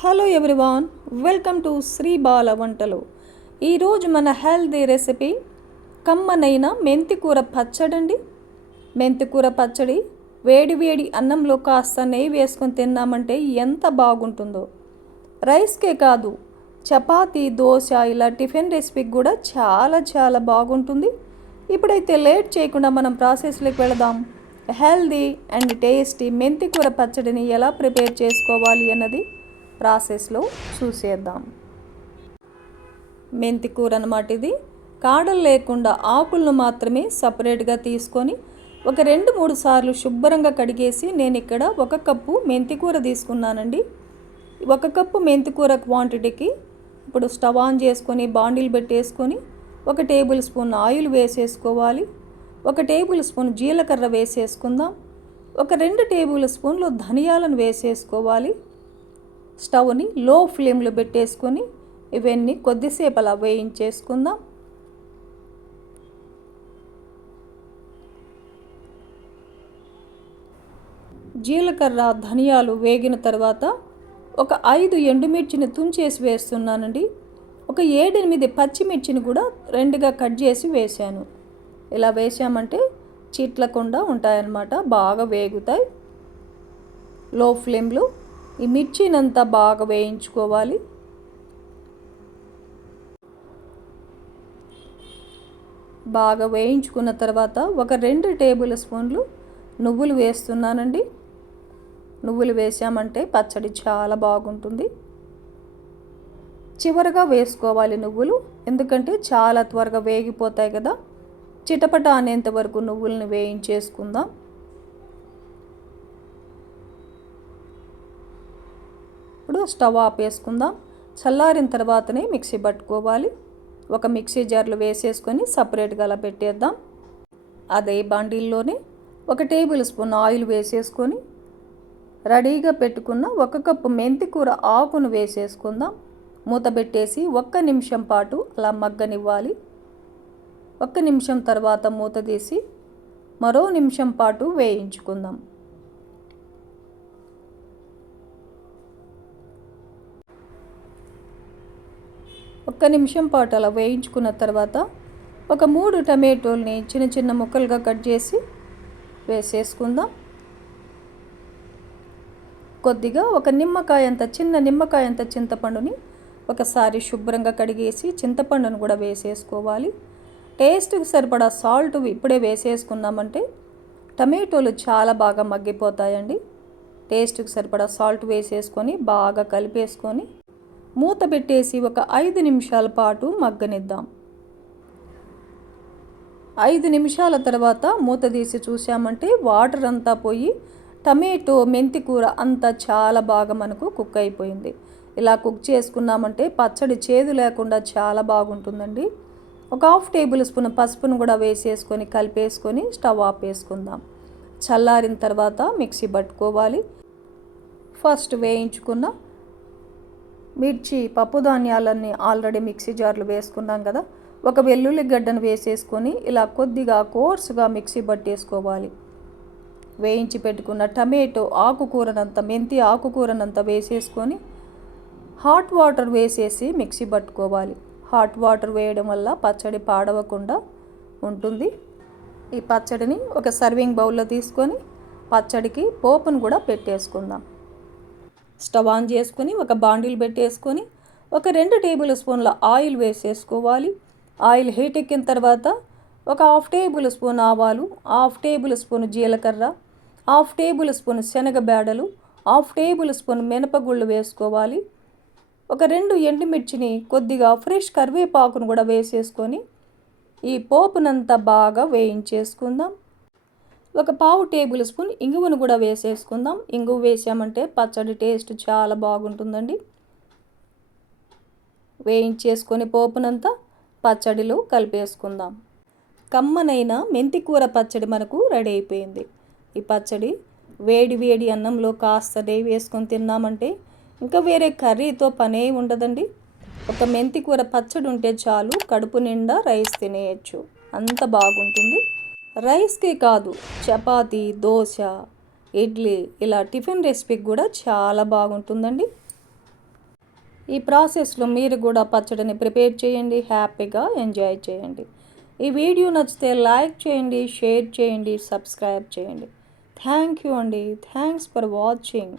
Hello everyone welcome to Sri Bala Vantalu. ఈరోజు మన healthy recipe కమ్మనైన మెంతికూర పచ్చడండి. మెంతికూర పచ్చడి వేడి వేడి అన్నంలో కాస్త నెయ్యి వేసుకొని తిన్నామంటే ఎంత బాగుంటుందో. రైస్కే కాదు చపాతీ దోశ ఇలా టిఫిన్ రెసిపీకి కూడా చాలా చాలా బాగుంటుంది. ఇప్పుడైతే లేట్ చేయకుండా మనం ప్రాసెస్లోకి వెళదాం. హెల్దీ అండ్ టేస్టీ మెంతికూర పచ్చడిని ఎలా ప్రిపేర్ చేసుకోవాలి అన్నది ప్రాసెస్లో చూసేద్దాం. మెంతి కూర అనమాట ఇది కాడలు లేకుండా ఆకులను మాత్రమే సపరేట్గా తీసుకొని ఒక రెండు మూడు సార్లు శుభ్రంగా కడిగేసి నేను ఇక్కడ ఒక కప్పు మెంతికూర తీసుకున్నానండి. ఒక కప్పు మెంతికూర క్వాంటిటీకి ఇప్పుడు స్టవ్ ఆన్ చేసుకొని బాండిల్ పెట్టేసుకొని ఒక టేబుల్ స్పూన్ ఆయిల్ వేసేసుకోవాలి. ఒక టేబుల్ స్పూన్ జీలకర్ర వేసేసుకుందాం. ఒక రెండు టేబుల్ స్పూన్లు ధనియాలను వేసేసుకోవాలి. స్టవ్ని లో ఫ్లేమ్లో పెట్టేసుకొని ఇవన్నీ కొద్దిసేపు అలా వేయించేసుకుందాం. జీలకర్ర ధనియాలు వేగిన తర్వాత ఒక ఐదు ఎండుమిర్చిని తుంచేసి వేస్తున్నానండి. ఒక ఏడెనిమిది పచ్చిమిర్చిని కూడా రెండుగా కట్ చేసి వేశాను. ఇలా వేసామంటే చీట్లకుండా ఉంటాయన్నమాట బాగా వేగుతాయి. లో ఫ్లేమ్లో ఈ మిర్చినంతా బాగా వేయించుకోవాలి. బాగా వేయించుకున్న తర్వాత ఒక రెండు టేబుల్ స్పూన్లు నువ్వులు వేస్తున్నానండి. నువ్వులు వేసామంటే పచ్చడి చాలా బాగుంటుంది. చివరగా వేసుకోవాలి నువ్వులు ఎందుకంటే చాలా త్వరగా వేగిపోతాయి కదా. చిటపట అనేంత వరకు నువ్వులను వేయించేసుకుందాం. ఇప్పుడు స్టవ్ ఆపేసుకుందాం చల్లారిన తర్వాతనే మిక్సీ పట్టుకోవాలి. ఒక మిక్సీ జార్లో వేసేసుకొని సపరేట్గా అలా పెట్టేద్దాం. అదే బండిల్లోనే ఒక టేబుల్ స్పూన్ ఆయిల్ వేసేసుకొని రెడీగా పెట్టుకున్న ఒక కప్పు మెంతి కూర ఆకును వేసేసుకుందాం. మూత పెట్టేసి ఒక్క నిమిషం పాటు అలా మగ్గనివ్వాలి. ఒక్క నిమిషం తర్వాత మూత తీసి మరో నిమిషం పాటు వేయించుకుందాం. ఒక్క నిమిషం పాటు అలా వేయించుకున్న తర్వాత ఒక మూడు టమాటోల్ని చిన్న చిన్న ముక్కలుగా కట్ చేసి వేసేసుకుందాం. కొద్దిగా ఒక నిమ్మకాయ అంత చిన్న నిమ్మకాయ అంత చింతపండుని ఒకసారి శుభ్రంగా కడిగేసి చింతపండును కూడా వేసేసుకోవాలి. టేస్ట్కి సరిపడా సాల్ట్ ఇప్పుడే వేసేసుకున్నామంటే టమాటోలు చాలా బాగా మగ్గిపోతాయండి. టేస్ట్కి సరిపడా సాల్ట్ వేసేసుకొని బాగా కలిపేసుకొని మూత పెట్టేసి ఒక ఐదు నిమిషాల పాటు మగ్గనిద్దాం. ఐదు నిమిషాల తర్వాత మూత తీసి చూసామంటే వాటర్ అంతా పోయి టమాటో మెంతి కూర అంతా చాలా బాగా మనకు కుక్ అయిపోయింది. ఇలా కుక్ చేసుకున్నామంటే పచ్చడి చేదు లేకుండా చాలా బాగుంటుందండి. ఒక హాఫ్ టేబుల్ స్పూన్ పసుపును కూడా వేసేసుకొని కలిపేసుకొని స్టవ్ ఆపేసుకుందాం చల్లారిన తర్వాత మిక్సీ పట్టుకోవాలి. ఫస్ట్ వేయించుకున్న మిర్చి పప్పు ధాన్యాలన్నీ ఆల్రెడీ మిక్సీ జార్లు వేసుకున్నాం కదా. ఒక వెల్లుల్లి గడ్డను వేసేసుకొని ఇలా కొద్దిగా కోర్సుగా మిక్సీ పట్టేసుకోవాలి. వేయించి పెట్టుకున్న టమాటో ఆకుకూరనంత మెంతి ఆకుకూరనంత వేసేసుకొని హాట్ వాటర్ వేసేసి మిక్సీ పట్టుకోవాలి. హాట్ వాటర్ వేయడం వల్ల పచ్చడి పాడవకుండా ఉంటుంది. ఈ పచ్చడిని ఒక సర్వింగ్ బౌల్లో తీసుకొని పచ్చడికి పోపును కూడా పెట్టేసుకుందాం. స్టవ్ ఆన్ చేసుకొని ఒక బాండిల్ పెట్టేసుకొని ఒక రెండు టేబుల్ స్పూన్ల ఆయిల్ వేసేసుకోవాలి. ఆయిల్ హీట్ ఎక్కిన తర్వాత ఒక హాఫ్ టేబుల్ స్పూన్ ఆవాలు హాఫ్ టేబుల్ స్పూన్ జీలకర్ర హాఫ్ టేబుల్ స్పూన్ శనగ బేడలు హాఫ్ టేబుల్ స్పూన్ మినపగుళ్ళు వేసుకోవాలి. ఒక రెండు ఎండుమిర్చిని కొద్దిగా ఫ్రెష్ కరివేపాకును కూడా వేసేసుకొని ఈ పోపునంతా బాగా వేయించేసుకుందాం. ఒక పావు టేబుల్ స్పూన్ ఇంగువను కూడా వేసేసుకుందాం. ఇంగువ వేసామంటే పచ్చడి టేస్ట్ చాలా బాగుంటుందండి. వేయించేసుకొని పోపునంతా పచ్చడిలో కలిపేసుకుందాం. కమ్మనైన మెంతికూర పచ్చడి మనకు రెడీ అయిపోయింది. ఈ పచ్చడి వేడి వేడి అన్నంలో కాస్త నెయ్యి వేసుకొని తిన్నామంటే ఇంకా వేరే కర్రీతో పనే ఉండదండి. ఒక మెంతి కూర పచ్చడి ఉంటే చాలు కడుపు నిండా రైస్ తినేయచ్చు. అంత బాగుంటుంది. రైస్కి కాదు చపాతీ దోశ ఇడ్లీ ఇలా టిఫిన్ రెసిపీకి కూడా చాలా బాగుంటుందండి. ఈ ప్రాసెస్లో మీరు కూడా పచ్చడిని ప్రిపేర్ చేయండి హ్యాపీగా ఎంజాయ్ చేయండి. ఈ వీడియో నచ్చితే లైక్ చేయండి షేర్ చేయండి సబ్స్క్రైబ్ చేయండి. థ్యాంక్ యూ అండి. Thanks for watching.